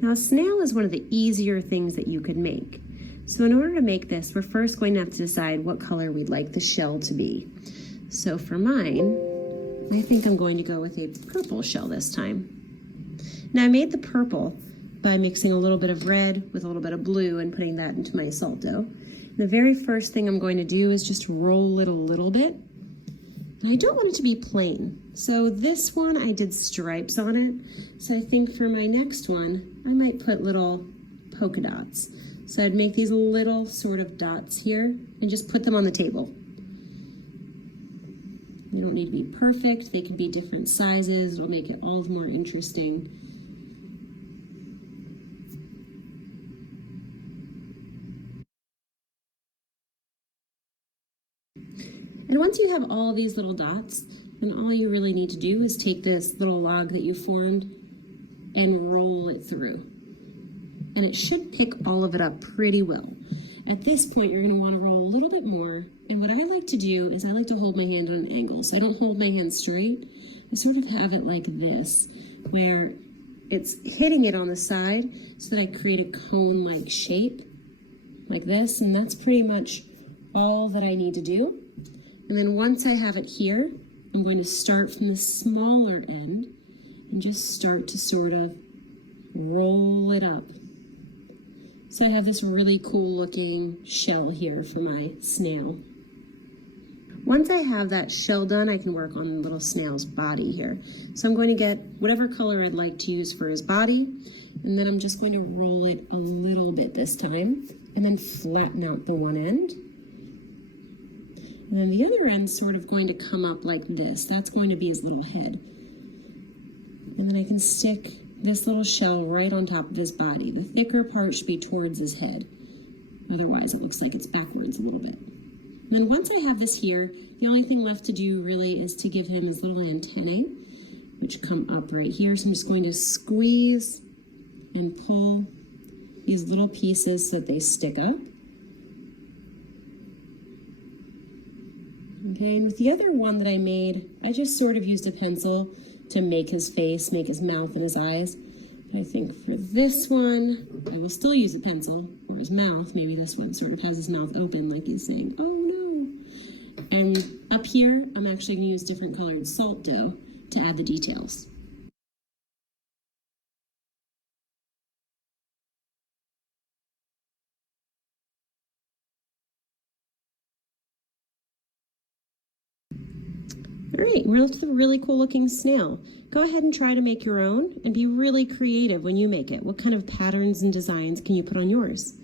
Now, a snail is one of the easier things that you could make. So in order to make this, we're first going to have to decide what color we'd like the shell to be. So for mine, I think I'm going to go with a purple shell this time. Now I made the purple by mixing a little bit of red with a little bit of blue and putting that into my salt dough. And the very first thing I'm going to do is just roll it a little bit. And I don't want it to be plain. So this one, I did stripes on it. So I think for my next one, I might put little polka dots. So I'd make these little sort of dots here and just put them on the table. They don't need to be perfect. They can be different sizes. It'll make it all the more interesting. And once you have all these little dots, then all you really need to do is take this little log that you formed and roll it through. And it should pick all of it up pretty well. At this point, you're going to want to roll a little bit more. And what I like to do is I like to hold my hand on an angle. So I don't hold my hand straight. I sort of have it like this, where it's hitting it on the side so that I create a cone-like shape, like this. And that's pretty much all that I need to do. And then once I have it here, I'm going to start from the smaller end and just start to sort of roll it up. So I have this really cool looking shell here for my snail. Once I have that shell done, I can work on the little snail's body here. So I'm going to get whatever color I'd like to use for his body, and then I'm just going to roll it a little bit this time, and then flatten out the one end. And then the other end's sort of going to come up like this. That's going to be his little head. And then I can stick this little shell right on top of his body. The thicker part should be towards his head. Otherwise, it looks like it's backwards a little bit. And then once I have this here, the only thing left to do really is to give him his little antennae, which come up right here. So I'm just going to squeeze and pull these little pieces so that they stick up. Okay, and with the other one that I made, I just sort of used a pencil to make his face, make his mouth and his eyes. But I think for this one, I will still use a pencil, or his mouth. Maybe this one sort of has his mouth open like he's saying, oh no. And up here, I'm actually gonna use different colored salt dough to add the details. All right, we're left with a really cool looking snail. Go ahead and try to make your own and be really creative when you make it. What kind of patterns and designs can you put on yours?